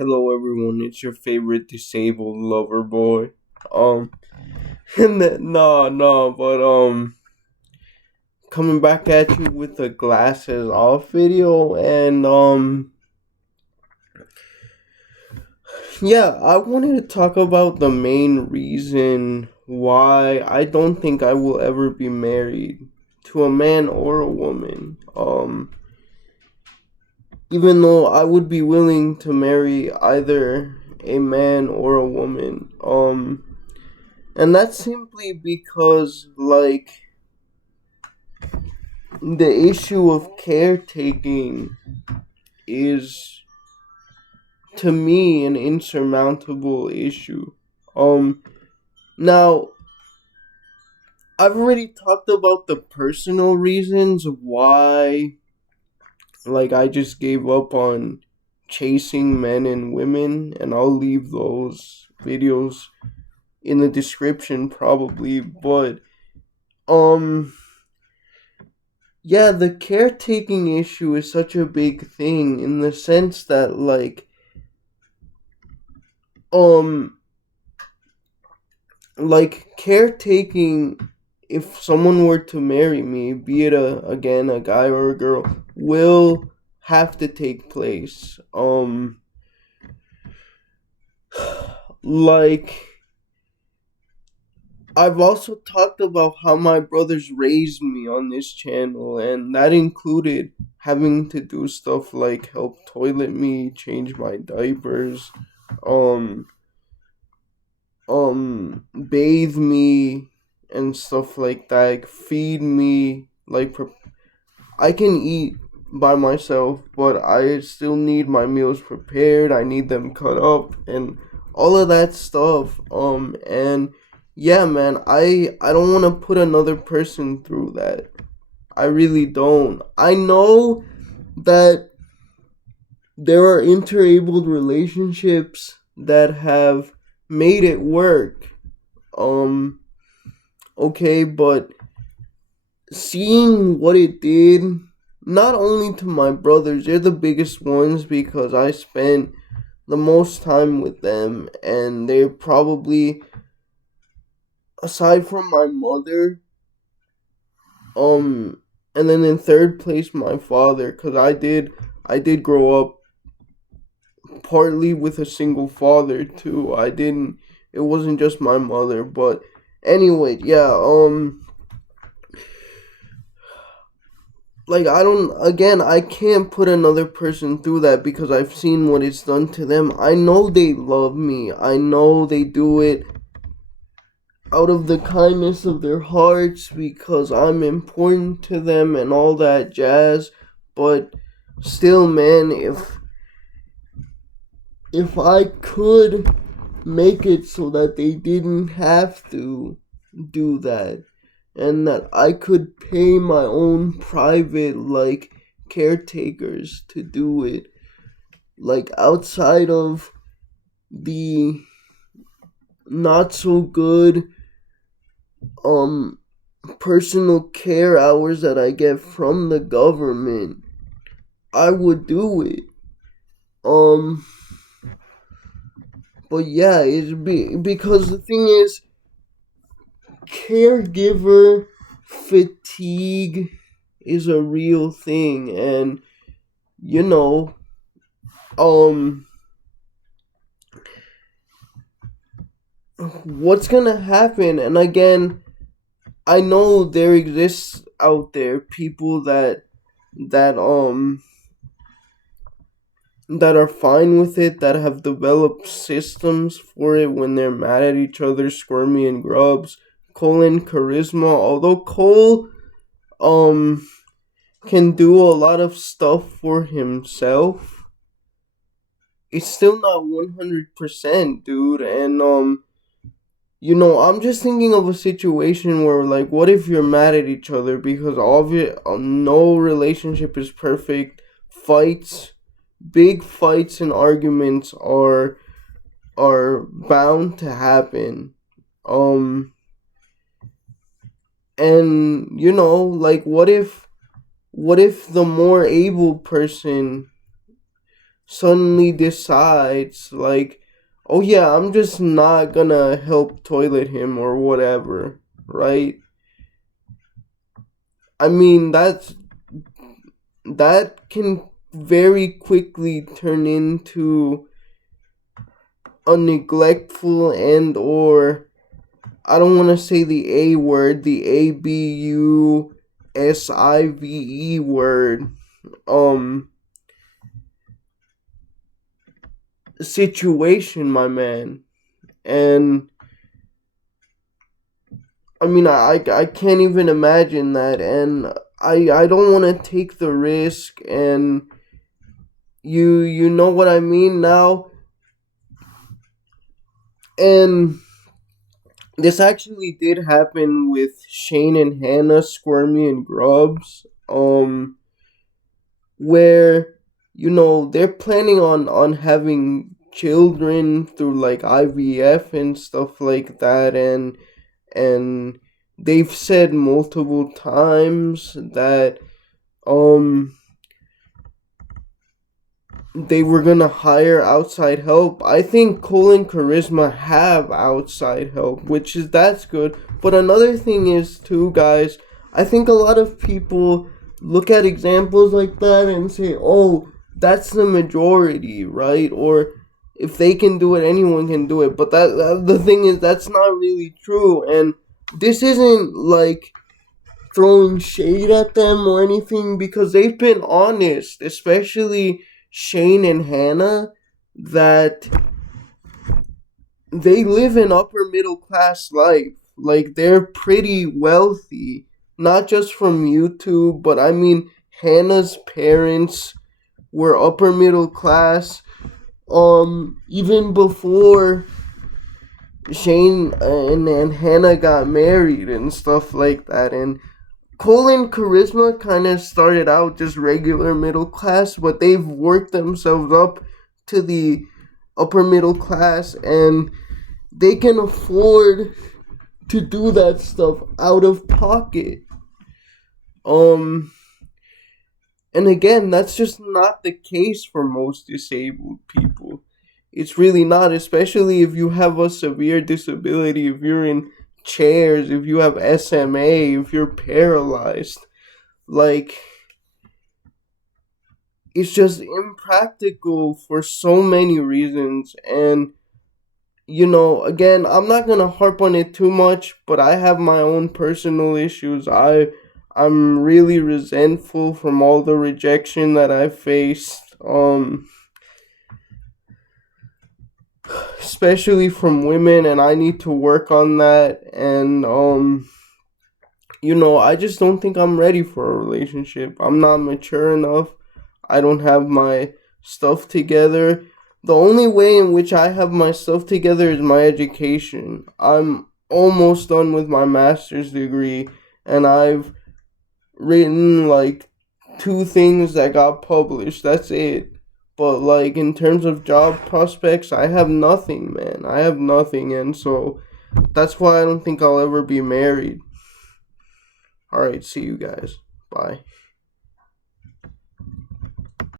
Hello everyone, it's your favorite disabled lover boy. Um no, but coming back at you with the glasses off video and yeah, I wanted to talk about the main reason why I don't think I will ever be married to a man or a woman. Even though I would be willing to marry either a man or a woman. And that's simply because, like, the issue of caretaking is, to me, an insurmountable issue. Um, Now, I've already talked about the personal reasons why, like, I just gave up on chasing men and women, and I'll leave those videos in the description probably, but, um, yeah, the caretaking issue is such a big thing in the sense that um caretaking, if someone were to marry me, be it a guy or a girl, will have to take place. Like, I've also talked about how my brothers raised me on this channel, and that included having to do stuff like help toilet me, change my diapers, um, bathe me, and stuff like that, feed me. I can eat by myself, but I still need my meals prepared. I need them cut up and all of that stuff. And yeah, man, I don't want to put another person through that. I really don't. I know that there are interabled relationships that have made it work. Um okay, but seeing what it did, not only to my brothers, they're the biggest ones because I spent the most time with them, and they're probably, aside from my mother, um and then in third place my father, because I did grow up partly with a single father too. I didn't It wasn't just my mother, but anyway, yeah. Like, I can't put another person through that because I've seen what it's done to them. I know they love me. I know they do it out of the kindness of their hearts because I'm important to them and all that jazz. But still, man, if I could make it so that they didn't have to do that, and that I could pay my own private, like, caretakers to do it, like, outside of the not so good um personal care hours that I get from the government, I would do it. Um but yeah, because the thing is, caregiver fatigue is a real thing, and you know, um what's gonna happen. And again, I know there exists out there people that that are fine with it, that have developed systems for it when they're mad at each other, Squirmy and Grubs, Cole and Charisma. Although Cole um can do a lot of stuff for himself, it's still not 100%, dude. And I'm just thinking of a situation where, like, what if you're mad at each other because no relationship is perfect. Fights, big fights and arguments are bound to happen. Um, and like, what if the more able person suddenly decides, like, oh yeah, I'm just not gonna help toilet him or whatever, right? I mean, that can very quickly turn into a neglectful and or I don't want to say the A word, the ABUSIVE word, um, situation, my man. And I mean, I can't even imagine that. And I don't want to take the risk. And you know what I mean now. And this actually did happen with Shane and Hannah, Squirmy and Grubs. Where they're planning on having children through like IVF and stuff like that, and they've said multiple times that um they were gonna hire outside help. I think Cole and Charisma have outside help, which is that's good. But another thing is too, guys, I think a lot of people look at examples like that and say, "Oh, that's the majority, right?" Or if they can do it, anyone can do it. But the thing is, that's not really true. And this isn't like throwing shade at them or anything because they've been honest, especially Shane and Hannah, that they live an upper middle class life. Like they're pretty wealthy, not just from YouTube, but I mean Hannah's parents were upper middle class even before Shane and Hannah got married and stuff like that. And Cole and Charisma kind of started out just regular middle class, but they've worked themselves up to the upper middle class, and they can afford to do that stuff out of pocket. Um, and again, that's just not the case for most disabled people. It's really not, especially if you have a severe disability, if you're in chairs, if you have SMA, if you're paralyzed. Like, it's just impractical for so many reasons. And, again, I'm not going to harp on it too much, but I have my own personal issues. I'm really resentful from all the rejection that I faced. Especially from women, and I need to work on that. And I just don't think I'm ready for a relationship. I'm not mature enough. I don't have my stuff together. The only way in which I have my stuff together is my education. I'm almost done with my master's degree, and I've written like two things that got published. That's it. But like in terms of job prospects, I have nothing, man. I have nothing, and so that's why I don't think I'll ever be married. All right, see you guys. Bye.